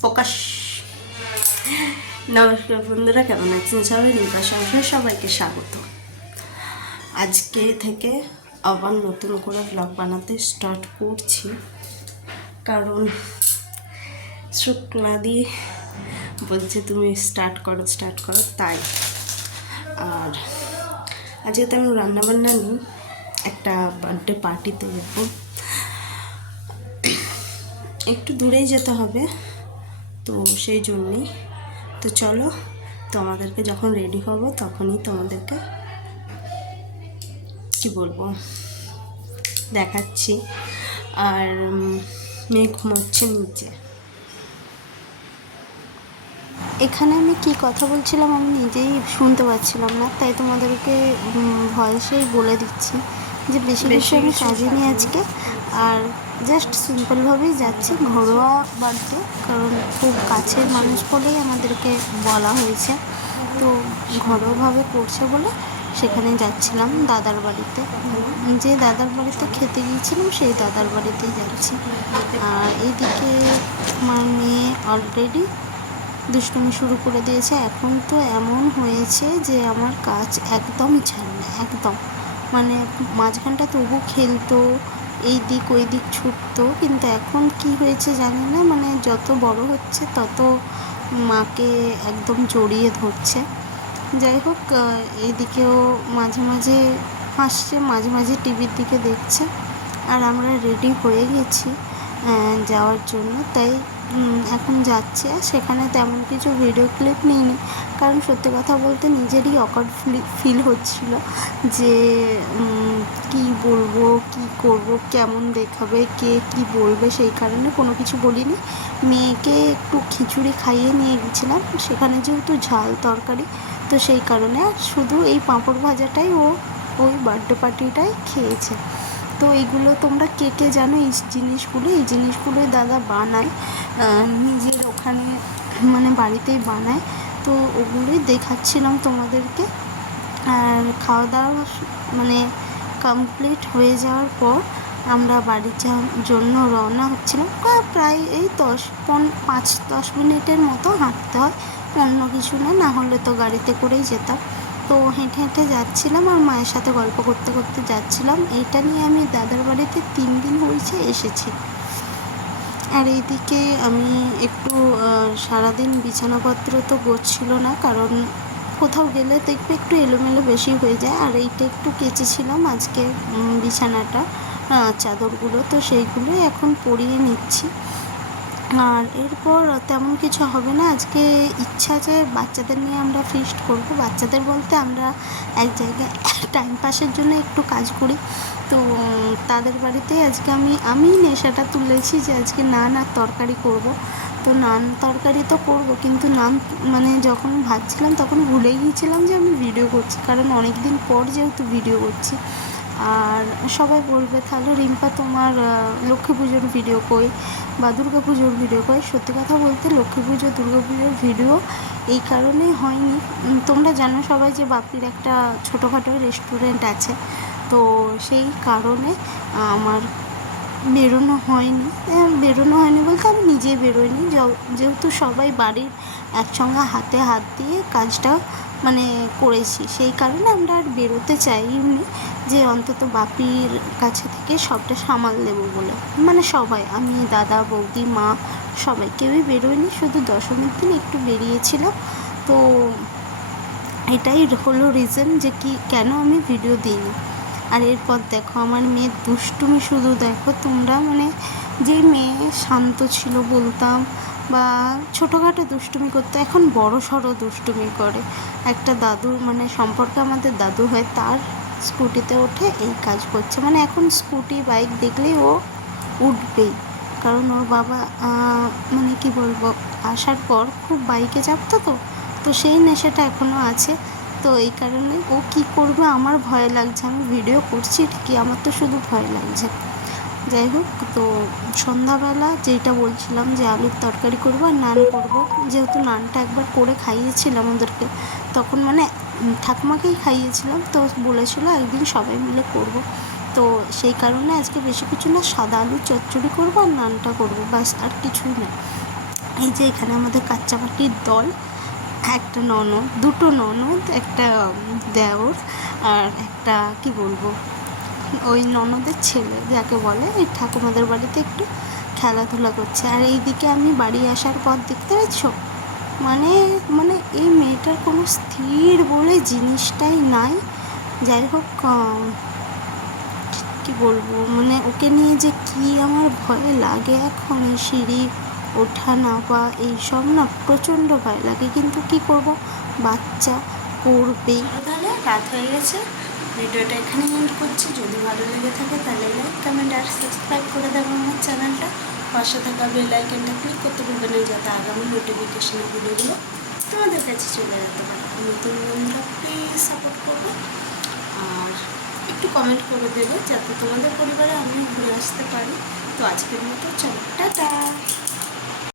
প্রকাশ নমস্কার বন্ধুরা, কেমন আছেন সবাই? রিম্পা সংসার সবাইকে স্বাগত। আজকে থেকে আবার নতুন করে ব্লগ বানাতে স্টার্ট করছি। কারণ শুকনা দিয়ে বলছে, তুমি স্টার্ট করো স্টার্ট করো। তাই। আর আজকে তো আমি রান্নাবান্না নিই একটা বার্থডে পার্টিতে যাব একটু দূরেই যেতে হবে। তো সেই জন্যেই। তো চলো, তোমাদেরকে যখন রেডি হব তখনই তোমাদেরকে কি বলব, দেখাচ্ছি। আর মেয়ে ঘুমাচ্ছে নিচে। এখানে আমি কি কথা বলছিলাম আমি নিজেই শুনতে পাচ্ছিলাম না, তাই তোমাদেরকে ভয়েসেই বলে দিচ্ছি। যে বেশি বেশি আমি সাজিনি আজকে। আর জাস্ট সিম্পলভাবেই যাচ্ছি ঘরোয়া বাড়িতে কারণ খুব কাছের মানুষ বলেই আমাদেরকে বলা হয়েছে। তো ঘরোয়াভাবে করছে বলে সেখানে যাচ্ছিলাম দাদার বাড়িতে। যে দাদার বাড়িতে খেতে গিয়েছিলাম সেই দাদার বাড়িতেই যাচ্ছি। আর এইদিকে আমার মেয়ে অলরেডি দুষ্টুমি শুরু করে দিয়েছে। এখন তো এমন হয়েছে যে আমার কাজ একদমই ছাড়ে না একদম। মানে মাঝখানটা তবু খেলতো, এই দিক ওই দিক ছুটতো, কিন্তু এখন কি হয়েছে জানি না মানে যত বড় হচ্ছে তত মাকে একদম জড়িয়ে ধরছে। যাই হোক এদিকেও মাঝে মাঝে হাসছে, মাঝে মাঝে টিভির দিকে দেখছে, আর আমরা রেডি হয়ে গেছি যাওয়ার জন্য। তাই এখন যাচ্ছে। সেখানে তেমন কিছু ভিডিও ক্লিপ নিইনি। কারণ সত্যি কথা বলতে নিজেরই অকার্ড ফিল হচ্ছিল যে কি বলব, কি করব, কেমন দেখাবে, কে কি বলবে, সেই কারণে কোনো কিছু বলিনি। মেয়েকে একটু খিচুড়ি খাইয়ে নিয়ে গেছিলাম। সেখানে যেহেতু ঝাল তরকারি, তো সেই কারণে শুধু এই পাঁপড় ভাজাটাই ও, ওই বার্থডে পার্টিটাই খেয়েছে। তো এইগুলো তোমরা কে কে জানো? এই জিনিসগুলো, এই জিনিসগুলোই দাদা বানায় নিজের ওখানে মানে বাড়িতেই বানায়। তো ওগুলোই দেখাচ্ছিলাম তোমাদেরকে। আর খাওয়া দাওয়া মানে কমপ্লিট হয়ে যাওয়ার পর আমরা বাড়ি যাওয়ার জন্য রওনা হচ্ছিলাম। প্রায় এই দশ, পন, পাঁচ, দশ মিনিটের মতো হাঁটতে হয়। অন্য কিছু না হলে তো গাড়িতে করেই যেতাম। তো হেঁটে হেঁটে যাচ্ছিলাম আর মায়ের সাথে গল্প করতে করতে যাচ্ছিলাম। এইটা নিয়ে আমি দাদার বাড়িতে তিন দিন হয়েছে এসেছি। আর এইদিকে আমি একটু সারাদিন বিছানাপত্র তো গোছছিল না, কারণ কোথাও গেলে দেখবে একটু এলোমেলো বেশি হয়ে যায়। আর এইটা একটু কেচেছিলাম আজকে বিছানাটা চাদরগুলো, তো সেইগুলোই এখন পরিয়ে নিচ্ছি। আর এরপর তেমন কিছু হবে না। আজকে ইচ্ছা যে বাচ্চাদের নিয়ে আমরা ফিস্ট করব। বাচ্চাদের বলতে আমরা এক জায়গায় টাইম পাসের জন্য একটু কাজ করি। তো তাদের বাড়িতে আজকে আমি আমি নেশাটা তুলেছি যে আজকে নান আর তরকারি করব। তো নান তরকারি তো করব কিন্তু নান মানে যখন ভাবছিলাম তখন ভুলে গিয়েছিলাম যে আমি ভিডিও করছি। কারণ অনেক দিন পর যেহেতু ভিডিও করছি। আর সবাই বলবে তাহলে রিম্পা তোমার লক্ষ্মী পুজোর ভিডিও কই বা দুর্গা পুজোর ভিডিও কই? সত্যি কথা বলতে লক্ষ্মী পুজো দুর্গা পুজোর ভিডিও এই কারণে হয়নি। তোমরা জানো সবাই যে বাপির একটা ছোটোখাটো রেস্টুরেন্ট আছে। তো সেই কারণে আমার বেরোনো হয়নি। আহ, বেরোনো হয়নি বলতে আমি নিজে বেরোইনি। য- যেহেতু সবাই বাড়ির একসঙ্গে হাতে হাত দিয়ে কাজটা মানে করেছি। সেই কারণে আমরা আর বেরোতে চাইনি যে অন্তত বাপির কাছে থেকে সবটা সামাল দেবো বলে। মানে সবাই, আমি, দাদা, বৌদি, মা, সবাই। কেউই বেরোয়নি, শুধু দশমীর দিন একটু বেরিয়েছিলাম। তো এটাই হলো রিজন যে কি, কেন আমি ভিডিও দিইনি। আর এরপর দেখো, আমার মেয়ের দুষ্টুমি শুধু দেখো, তোমরা মানে যে মেয়ে শান্ত ছিল বলতাম বা ছোটোখাটো দুষ্টুমি করতো, এখন বড় সড়ো দুষ্টুমি করে। একটা দাদু মানে সম্পর্কে আমাদের দাদু হয়, তার স্কুটিতে ওঠে এই কাজ করছে। মানে এখন স্কুটি, বাইক দেখলেই ও উঠবেই। কারণ ওর বাবা মানে কি বলব, আসার পর খুব বাইকে চাপতো তো তো সেই নেশাটা এখনও আছে। তো এই কারণে ও কি করবে, আমার ভয় লাগছে। আমি ভিডিও করছি, ঠিকই, আমার তো শুধু ভয় লাগছে। যাই হোক, তো সন্ধ্যাবেলা যেটা বলছিলাম যে আলুর তরকারি করব আর নান করব, যেহেতু নানটা একবার করে খাইয়েছিলাম ওদেরকে, তখন মানে ঠাকুমাকেই খাইয়েছিলাম, তো বলেছিল একদিন সবাই মিলে করব, তো সেই কারণে আজকে বেশি কিছু না, সাদা আলুর চচ্চড়ি করব আর নানটা করব বাস আর কিছুই না। এই যে এখানে আমাদের কাচ্চাপাটির দল, একটা ননদ, দুটো ননদ, একটা দেওর আর একটা, কি বলব? ওই ননদের ছেলে, যাকে বলে এই ঠাকুমাদের বাড়িতে একটু খেলাধুলা করছে। আর এইদিকে আমি বাড়ি আসার পর দেখতে পাচ্ছ? মানে মানে এই মেয়েটার কোনো স্থির বলে জিনিসটাই নাই। যাই হোক কি বলব? মানে ওকে নিয়ে যে কি আমার ভয় লাগে এখন এই সিঁড়ি ওঠা নামা, এইসব না প্রচণ্ড ভয় লাগে। কিন্তু কি করব? বাচ্চা করবেই। তাহলে রাত হয়ে গেছে। ভিডিওটা এখানে এন্ড করছি। যদি ভালো লেগে থাকে তাহলে লাইক কমেন্ট আর সাবস্ক্রাইব করে দেবো আমার চ্যানেলটা পাশে থাকা বেল আইকনটা ক্লিক করতে ভুলবেন না যাতে আগামী নোটিফিকেশনের ভিডিওগুলো তোমাদের কাছে চলে যেতে পারে। নতুন বন্ধুরা প্লিজ সাপোর্ট করবে আর একটু কমেন্ট করে দেবে যাতে তোমাদের পরিবারে আমি ঘুরে আসতে পারি। তো আজকের মতো, চলো, টাটা!